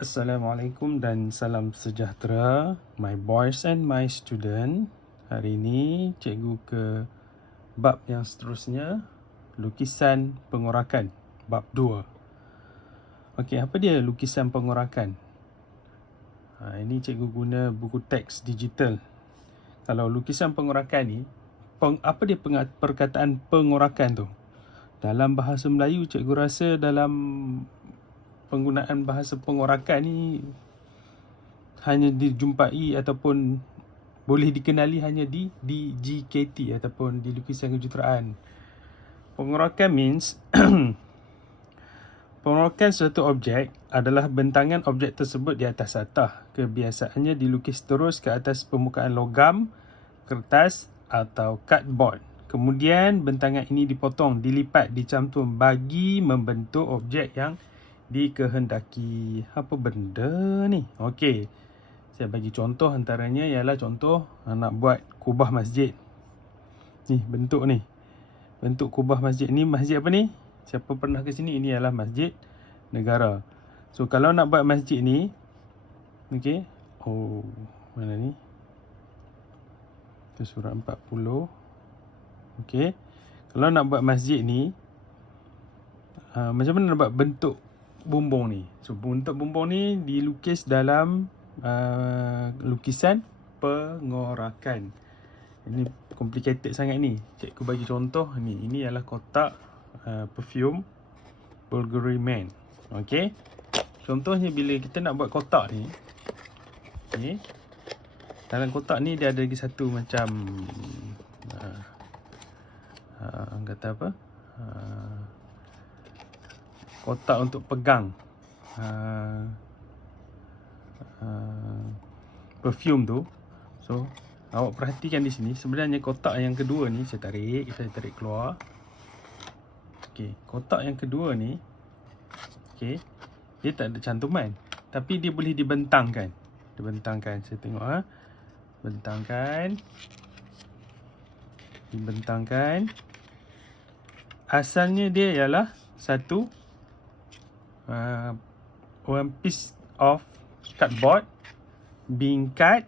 Assalamualaikum dan salam sejahtera, my boys and my student. Hari ini cikgu ke bab yang seterusnya, lukisan pengorakan, bab 2. Okey, apa dia lukisan pengorakan? Ini cikgu guna buku teks digital. Kalau lukisan pengorakan ni, apa dia perkataan pengorakan tu? Dalam bahasa Melayu, cikgu rasa dalam penggunaan bahasa pengorakan ni hanya dijumpai ataupun boleh dikenali hanya di GKT ataupun di lukisan kejuruteraan. Pengorakan means pengorakan suatu objek adalah bentangan objek tersebut di atas satah. Kebiasaannya dilukis terus ke atas permukaan logam, kertas atau cardboard. Kemudian bentangan ini dipotong, dilipat, dicantum bagi membentuk objek yang dikehendaki. Apa benda ni? Okey. Saya bagi contoh, antaranya ialah contoh nak buat kubah masjid. Ni bentuk ni. Bentuk kubah masjid ni, masjid apa ni? Siapa pernah ke sini? Ini ialah Masjid Negara. So kalau nak buat masjid ni, okey. Oh, mana ni? Itu surah 40. Okey. Kalau nak buat masjid ni, macam mana nak buat bentuk bumbung ni? So bentuk bumbung ni dilukis dalam lukisan pengorakan. Ini complicated sangat ni. Cikgu bagi contoh ni. Ini ialah kotak perfume Bulgari Man. Okey. Contohnya bila kita nak buat kotak ni, okay, dalam kotak ni dia ada lagi satu macam kata apa? Kotak untuk pegang perfume tu. So awak perhatikan di sini, sebenarnya kotak yang kedua ni saya tarik keluar. Okey, kotak yang kedua ni, okey, dia tak ada cantuman, tapi dia boleh dibentangkan. Saya tengok dibentangkan. Asalnya dia ialah satu one piece of cardboard being cut.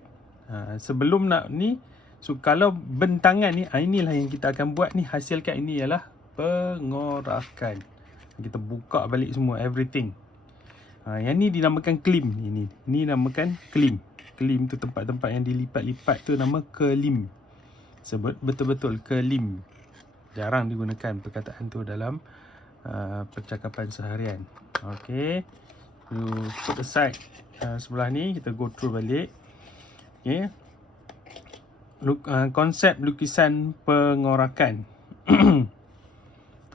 Sebelum nak ni, so kalau bentangan ni, inilah yang kita akan buat ni, hasilkan ini ialah pengorakan. Kita buka balik semua, everything. Yang ni dinamakan klim. Ini namakan klim. Klim tu tempat-tempat yang dilipat-lipat tu nama kelim. Sebut betul-betul kelim. Jarang digunakan perkataan tu dalam percakapan seharian. Okay, put aside sebelah ni, kita go through balik. Okay, konsep lukisan pengorakan.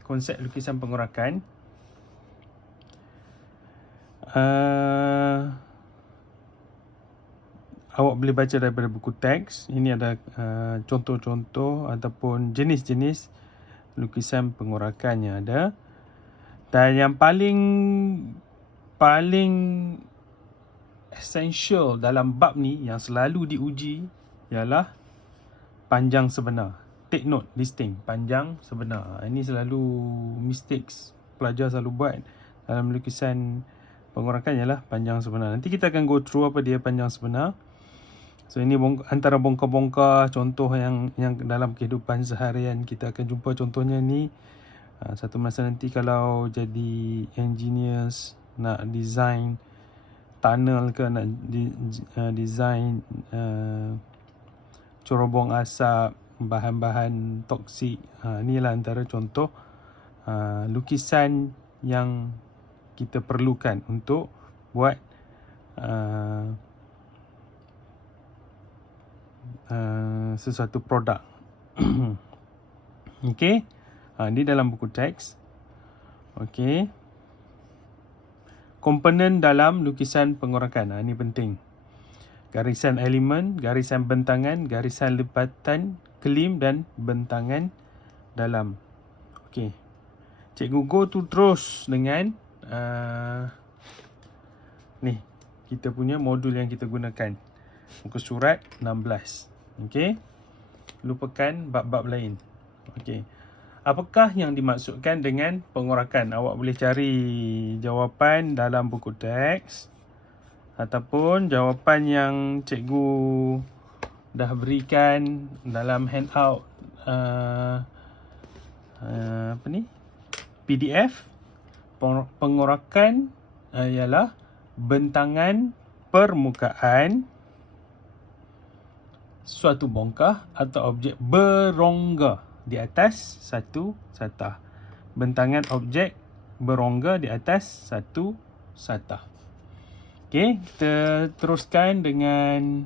Konsep lukisan pengorakan. Awak boleh baca daripada buku teks. Ini ada contoh-contoh ataupun jenis-jenis lukisan pengorakan yang ada. Dan yang paling essential dalam bab ni yang selalu diuji ialah panjang sebenar. Take note this thing, panjang sebenar. Ini selalu mistakes pelajar selalu buat dalam lukisan pengorakan ialah panjang sebenar. Nanti kita akan go through apa dia panjang sebenar. So ini antara bongkar-bongkar contoh yang dalam kehidupan seharian kita akan jumpa contohnya ni. Satu masa nanti kalau jadi engineers, nak design tunnel ke, nak design corobong asap, bahan-bahan toksik, inilah antara contoh lukisan yang kita perlukan untuk buat sesuatu produk. Okey, ini dalam buku teks. Okey, komponen dalam lukisan pengorakan. Ini penting. Garisan elemen, garisan bentangan, garisan lipatan, klim dan bentangan dalam. Okey, cikgu go tu terus dengan ni kita punya modul yang kita gunakan, muka surat 16. Okey, lupakan bab-bab lain. Okey, apakah yang dimaksudkan dengan pengorakan? Awak boleh cari jawapan dalam buku teks. ataupun jawapan yang cikgu dah berikan dalam handout PDF. Pengorakan ialah bentangan permukaan suatu bongkah atau objek berongga di atas satu satah. Bentangan objek berongga di atas satu satah. Okey, kita teruskan dengan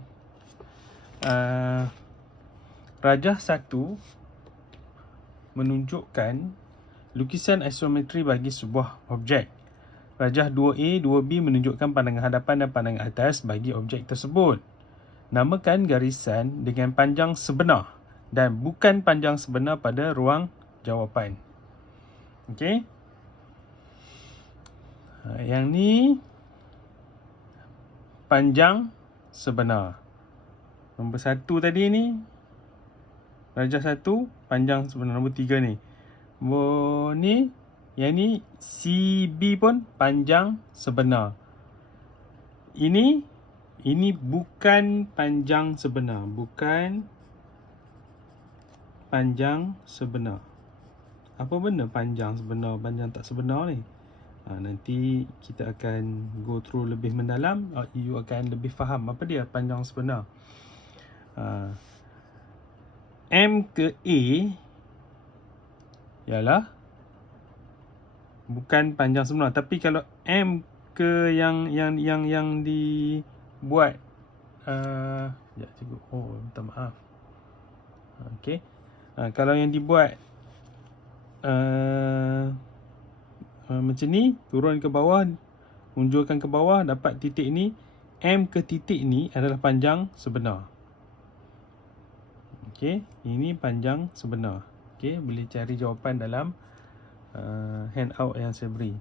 rajah 1 menunjukkan lukisan isometri bagi sebuah objek. Rajah 2A, 2B menunjukkan pandangan hadapan dan pandangan atas bagi objek tersebut. Namakan garisan dengan panjang sebenar dan bukan panjang sebenar pada ruang jawapan. Okey. Yang ni panjang sebenar. Nombor 1 tadi ni, rajah 1 panjang sebenar. Nombor 3 ni. Yang ni CB pun panjang sebenar. Ini bukan panjang sebenar. Bukan panjang sebenar. Apa benda panjang sebenar, panjang tak sebenar ni? Nanti kita akan go through lebih mendalam. You akan lebih faham apa dia panjang sebenar. M ke A ialah bukan panjang sebenar. Tapi kalau M ke yang dibuat sekejap cikgu. Minta maaf. Okey. Kalau yang dibuat macam ni, turun ke bawah, unjurkan ke bawah, dapat titik ni. M ke titik ni adalah panjang sebenar. Okey, ini panjang sebenar. Okey, boleh cari jawapan dalam handout yang saya beri.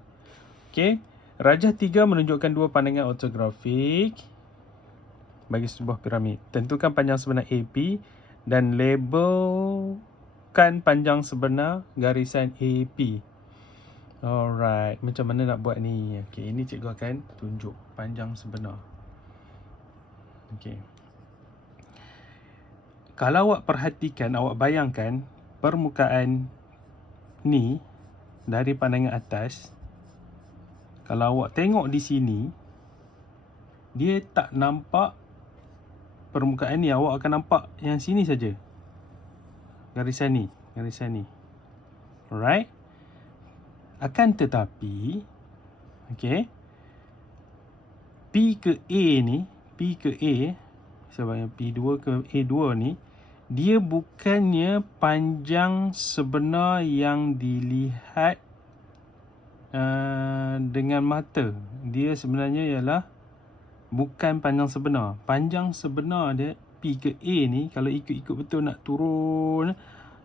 Okey, rajah 3 menunjukkan dua pandangan ortografik bagi sebuah piramid. Tentukan panjang sebenar AP dan labelkan panjang sebenar garisan AP. Alright, macam mana nak buat ni? Okey, ini cikgu akan tunjuk panjang sebenar. Okey. Kalau awak perhatikan, awak bayangkan permukaan ni dari pandangan atas. Kalau awak tengok di sini, dia tak nampak permukaan ni. Awak akan nampak yang sini saja. Garisan ni. Alright. Akan tetapi, okey, P ke A ni, sebab yang P2 ke A2 ni, dia bukannya panjang sebenar yang dilihat dengan mata. Dia sebenarnya ialah bukan panjang sebenar. Panjang sebenar dia P ke A ni, kalau ikut-ikut betul nak turun,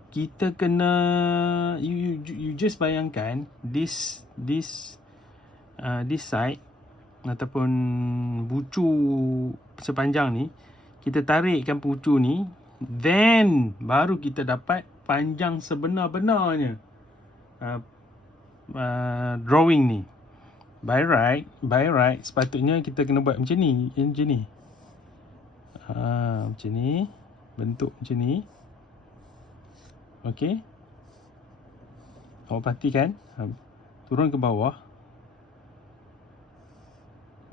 kita kena you just bayangkan this side ataupun bucu sepanjang ni, kita tarikkan bucu ni, then baru kita dapat panjang sebenar-benarnya drawing ni. By right sepatutnya kita kena buat macam ni, macam ni, bentuk macam ni. Okey, awak perhatikan, turun ke bawah,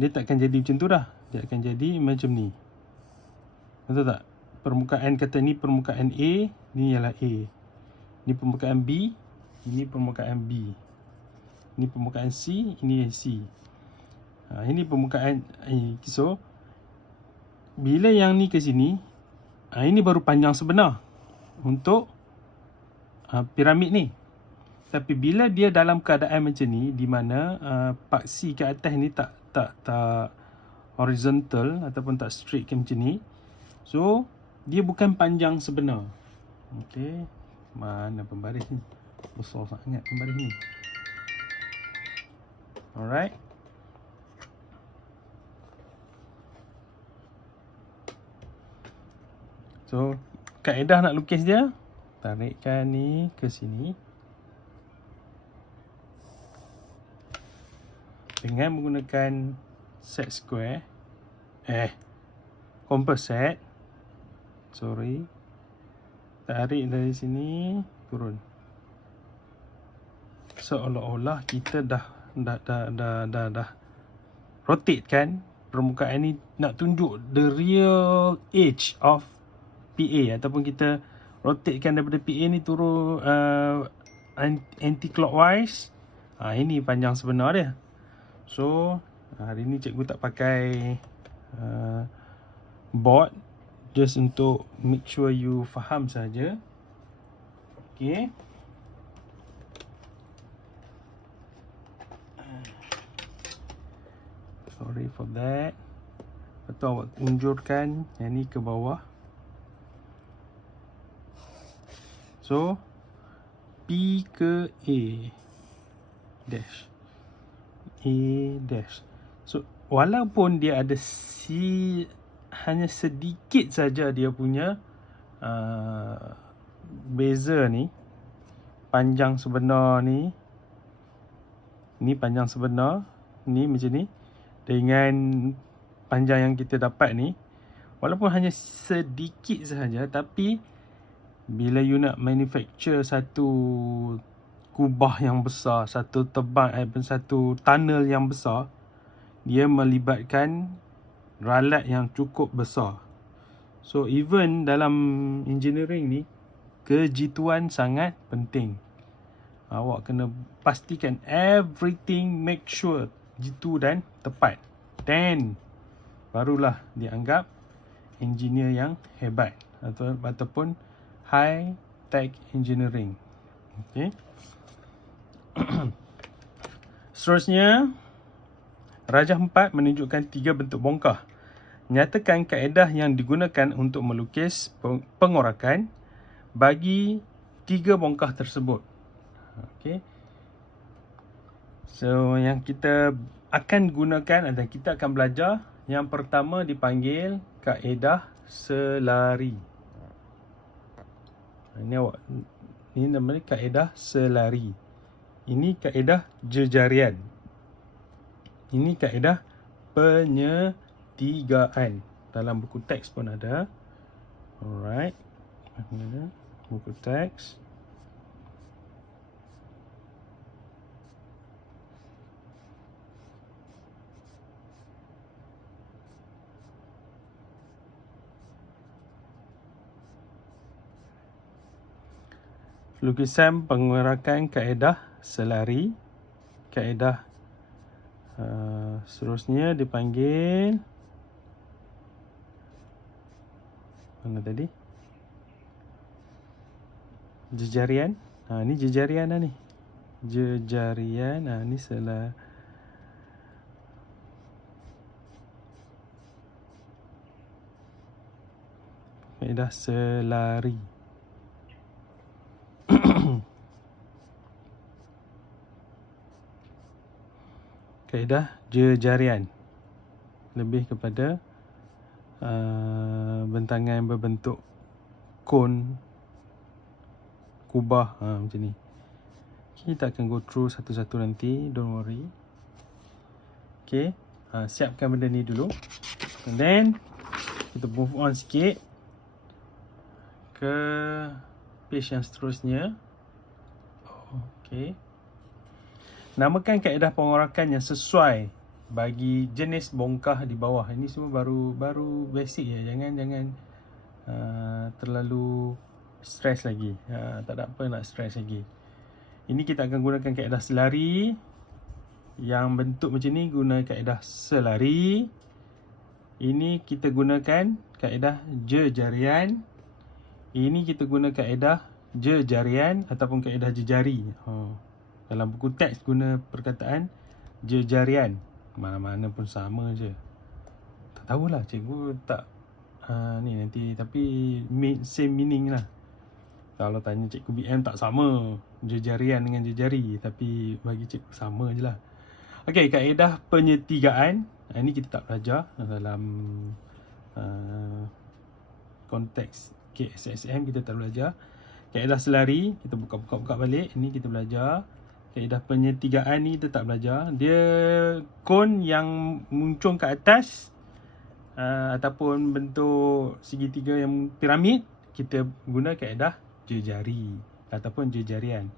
dia takkan jadi macam tu dah. Dia akan jadi macam ni. Betul tak? Permukaan, kata ni permukaan A, ni ialah A. Ni permukaan B, ini permukaan B. Ini permukaan C, ini C. Ini permukaan so bila yang ni ke sini, ini baru panjang sebenar untuk piramid ni. Tapi bila dia dalam keadaan macam ni, di mana paksi ke atas ni tak horizontal ataupun tak straight ke macam ni, so dia bukan panjang sebenar. Okey, mana pembaris ni? Besar sangat pembaris ni. Alright. So kaedah nak lukis dia, tarikkan ni ke sini dengan menggunakan set square. composite. Sorry. Tarik dari sini, turun. Seolah-olah kita dah rotate kan permukaan ni, nak tunjuk the real edge of PA, ataupun kita rotatekan daripada PA ni turun anti-clockwise. Ini panjang sebenar dia. So hari ni cikgu tak pakai board, just untuk make sure you faham saja. Okay. Sorry for that. Lepas tu awak unjurkan yang ni ke bawah. So P ke A dash. A dash. So walaupun dia ada hanya sedikit saja dia punya beza ni, panjang sebenar ni panjang sebenar ni macam ni dengan panjang yang kita dapat ni, walaupun hanya sedikit sahaja, tapi bila you nak manufacture satu kubah yang besar, satu tunnel yang besar, dia melibatkan ralat yang cukup besar. So even dalam engineering ni, kejituan sangat penting. Awak kena pastikan everything, make sure jitu dan tepat. Then barulah dianggap engineer yang hebat ataupun high tech engineering. Okay. Seterusnya, Rajah 4 menunjukkan 3 bentuk bongkah. Nyatakan kaedah yang digunakan untuk melukis pengorakan bagi 3 bongkah tersebut. Okay. So yang kita akan gunakan atau kita akan belajar, yang pertama dipanggil kaedah selari. Ini namanya kaedah selari. Ini kaedah jejarian. Ini kaedah penyetigaan. Dalam buku teks pun ada. Alright. Buku teks. Lukisan pengorakan kaedah selari. Kaedah seterusnya dipanggil mana tadi? Jejarian. Ni jejarian dah ni. Jejarian. Ni kaedah selari. Kaedah jejarian lebih kepada bentangan berbentuk kon, kubah, macam ni. Kita akan go through satu-satu nanti, don't worry. Okay, siapkan benda ni dulu, and then kita move on sikit ke page yang seterusnya. Okay. Namakan kaedah pengorakan yang sesuai bagi jenis bongkah di bawah. Ini semua baru basic ya. Jangan terlalu stres lagi. Tak ada apa nak stres lagi. Ini kita akan gunakan kaedah selari. Yang bentuk macam ni guna kaedah selari. Ini kita gunakan kaedah jejarian. Ini kita guna kaedah jejarian ataupun kaedah jejari. Dalam buku teks guna perkataan jejarian. Mana-mana pun sama je. Tak tahulah, cikgu tak ni nanti, tapi same meaning lah. Kalau tanya cikgu BM tak sama jejarian dengan jejari, tapi bagi cikgu sama je lah. Okey, kaedah penyetigaan. Ini kita tak belajar dalam konteks KSSM, kita tak belajar. Kaedah selari, kita buka balik. Ini kita belajar. Kaedah penyetigaan ni kita tak belajar. Dia kon yang muncung ke atas, ataupun bentuk segitiga yang piramid, kita guna kaedah jejari ataupun jejarian.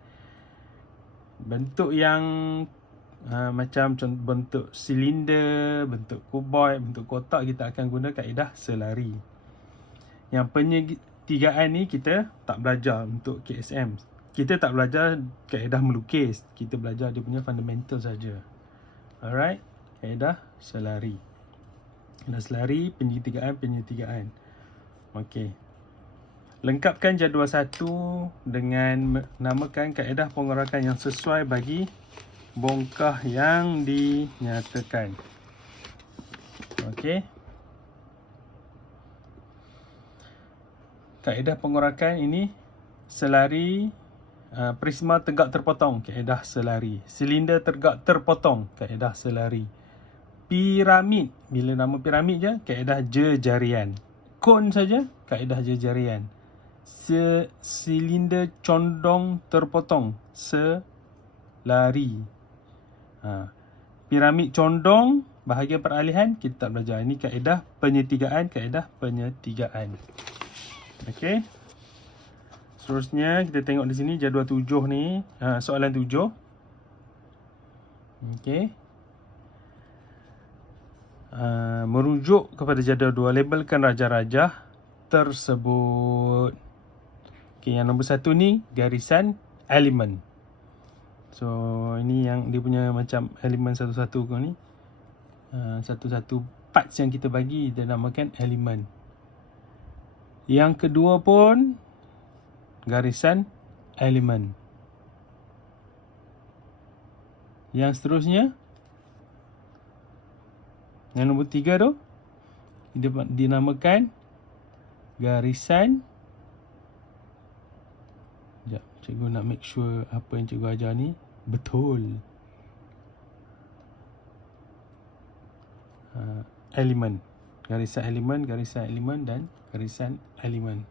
Bentuk yang macam bentuk silinder, bentuk kuboid, bentuk kotak, kita akan guna kaedah selari. Yang penyetigaan ni kita tak belajar untuk KSM. Kita tak belajar kaedah melukis, kita belajar dia punya fundamental saja. Alright, kaedah selari. Kaedah selari, penyetigaan. Okey. Lengkapkan jadual 1 dengan namakan kaedah pengorakan yang sesuai bagi bongkah yang dinyatakan. Okey. Kaedah pengorakan ini selari, prisma tegak terpotong, kaedah selari. Silinder tegak terpotong, kaedah selari. Piramid, bila nama piramid je, kaedah jejarian. Kon saja, kaedah jejarian. Silinder condong terpotong, selari. Piramid condong, bahagian peralihan, kita tak belajar. Ini kaedah penyetigaan. Okey. Seterusnya kita tengok di sini jadual 7 ni, soalan 7. Okey. Merujuk kepada jadual 2, labelkan raja-raja tersebut. Okey, yang nombor 1 ni garisan elemen. So ini yang dia punya macam elemen satu-satu ni. Satu-satu parts yang kita bagi dia namakan elemen. Yang kedua pun garisan elemen. Yang seterusnya, yang nombor 3 tu, dinamakan garisan. Sekejap, cikgu nak make sure apa yang cikgu ajar ni betul. Elemen. Garisan elemen dan garisan elemen.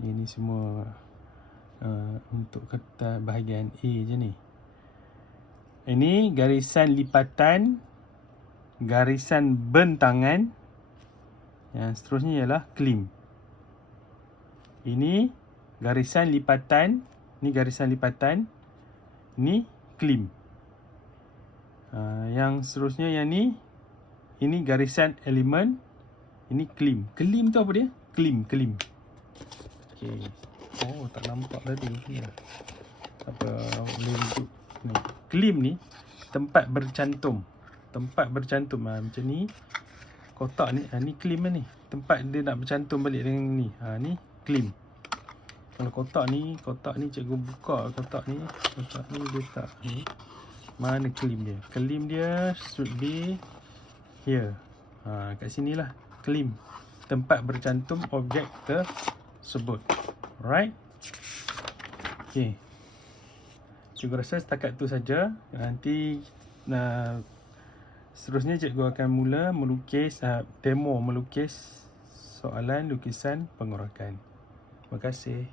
Ini semua untuk kertas bahagian A je ni. Ini garisan lipatan, garisan bentangan. Yang seterusnya ialah klim. Ini garisan lipatan, ini klim. Yang seterusnya yang ni, ini garisan elemen, ini klim. Klim tu apa dia? Klim. Okey. Oh, tak nampak tadi. Apa boleh rujuk ni. Klim ni tempat bercantum. Macam ni. Kotak ni, ni klim ni. Tempat dia nak bercantum balik dengan ni. Ni klim. Kalau kotak ni cikgu buka kotak ni dia tak ni. Mana klim dia? Klim dia should be here. Kat sinilah klim. Tempat bercantum objek tersebut. Alright. Okey. Cikgu rasa setakat tu saja. Nanti seterusnya cikgu akan mula melukis demo melukis soalan lukisan pengorakan. Terima kasih.